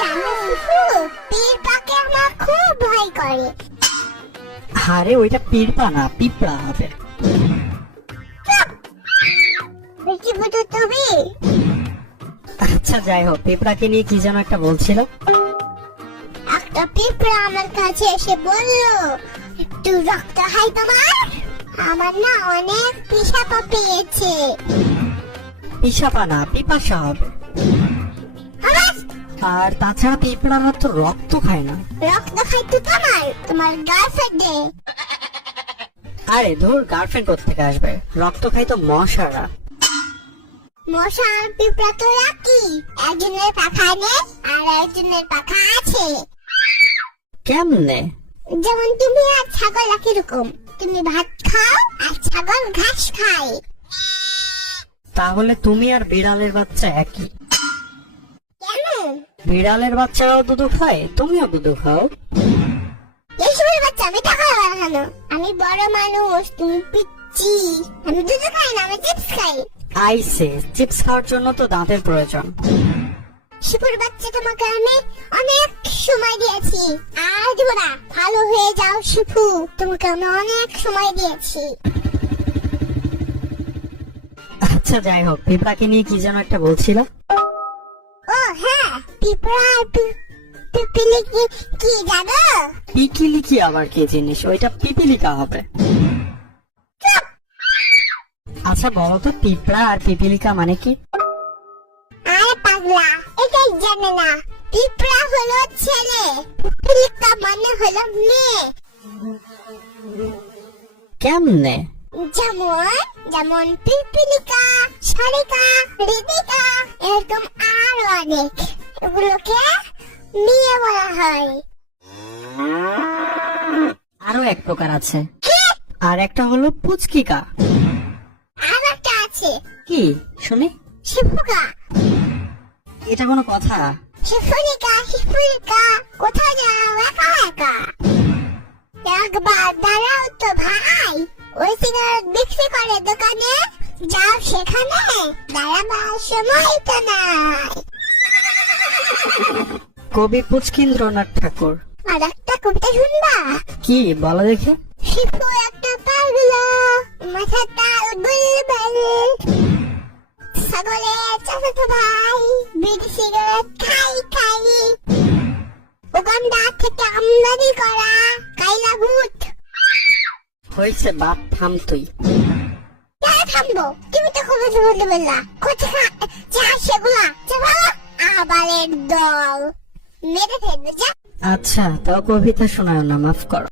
জানো ফুফু, পীর পাকে আমার খুব ভয় করে। আরে ওইটা পিঁপড়া না, পিঁপড়া হবে। বেশি বুঝো তুমি। আচ্ছা যাই হোক, পিঁপড়াকে নিয়ে কি যেন একটা বলছিল। একটা পিঁপড়া আমার কাছে এসে বলল, একটু রক্ত খাই তোমার? আমার না অনেক পিসাপা পেয়েছে। পিসাপা না, পিপাসা হবে। আবার আর তাছাড়া পিঁপড়ারা তো রক্ত খায় না। রক্ত খাই তো তোমার গার্লফ্রেন্ডে। আরে ধুর, গার্লফ্রেন্ড কোত্থেকে আসবে? রক্ত খায় তো মশারা। মশা আর পিঁপড়া তো একই, একজনের পাখা নেই আর একজনের পাখা আছে। কেমনে? যেমন তুমি আর ছাগল একই রকম, তুমি ভাত খাও আর ছাগল ঘাস খায়। তাহলে তুমি আর বিড়ালের বাচ্চা একই। কেন? বিড়ালের বাচ্চারাও দুধু খায়, তুমিও দুধু খাও। এইসবের বাচ্চা আমি টাকা লাগানো। আমি বড় মানুষ, তুমি পিচ্চি। আমি দুধ খাই না, আমি চিপস খাই। আইসে, চিপস খাওয়ার জন্য তো দাঁতের প্রয়োজন। শিপুর বাচ্চা, তোমাকে আমি অনেক সময় দিয়েছি, আর দিব না। ভালো হয়ে যাও শিপু, তোমাকে আমি অনেক সময় দিয়েছি। আচ্ছা যাই হোক, পিঁপড়াকে নিয়ে কি যেন একটা বলছিল। ও হ্যাঁ, পিঁপড়া আর পিপিলিকি কি জানো? পিকিলিকি আবার কি জিনিস? ওইটা পিপিলিকা হবে। আচ্ছা বলো তো, পিঁপড়া আর পিপিলিকা মানে কি? আরে পাগলা, এটাই জানে না। পিঁপড়া হলো ছেলে, পিপিলিকা মানে হলো মেয়ে। কেমনে? যেমন যেমন পিপিলিকা, সারিকা, রিদিকা, এরকম আরো অনেক। এগুলোকে মেয়ে বলা হয়। আরো এক প্রকার আছে, আর একটা হলো পুচকিকা। আর একটা আছে কি শুনি? শিফুকা। এটা কোনো কথা? শিফুলিকা, শিফুলিকা, কোথায় যাও একা একা? একবার দাঁড়াও তো ভাই, ওই সিগারেট বিক্রি করে দোকানে, যাও সেখানে, দাঁড়াবার সময় তো নাই। কবি পুচকিন্দ্রনাথ ঠাকুর। আর একটা কবিতা শুনবা? কি বলো দেখি? শিফু একটা পাগলা, মাথা তাল বুলবুল, ছাগলের চাচাতো ভাই, বিড়ি সিগারেট খাই খাই, উগান্ডা থেকে আমদানি করা কাইলা ভূত। হয়েছে বাপ, থাম তুই। তাই থামবো, তুমি তো কবিতা বলতে বললা, কোথায় যা সেগুলা চাপা আবালের দল, মেরে ফেলবে যা। আচ্ছা তাও কবিতা শোনায় না, মাফ করো।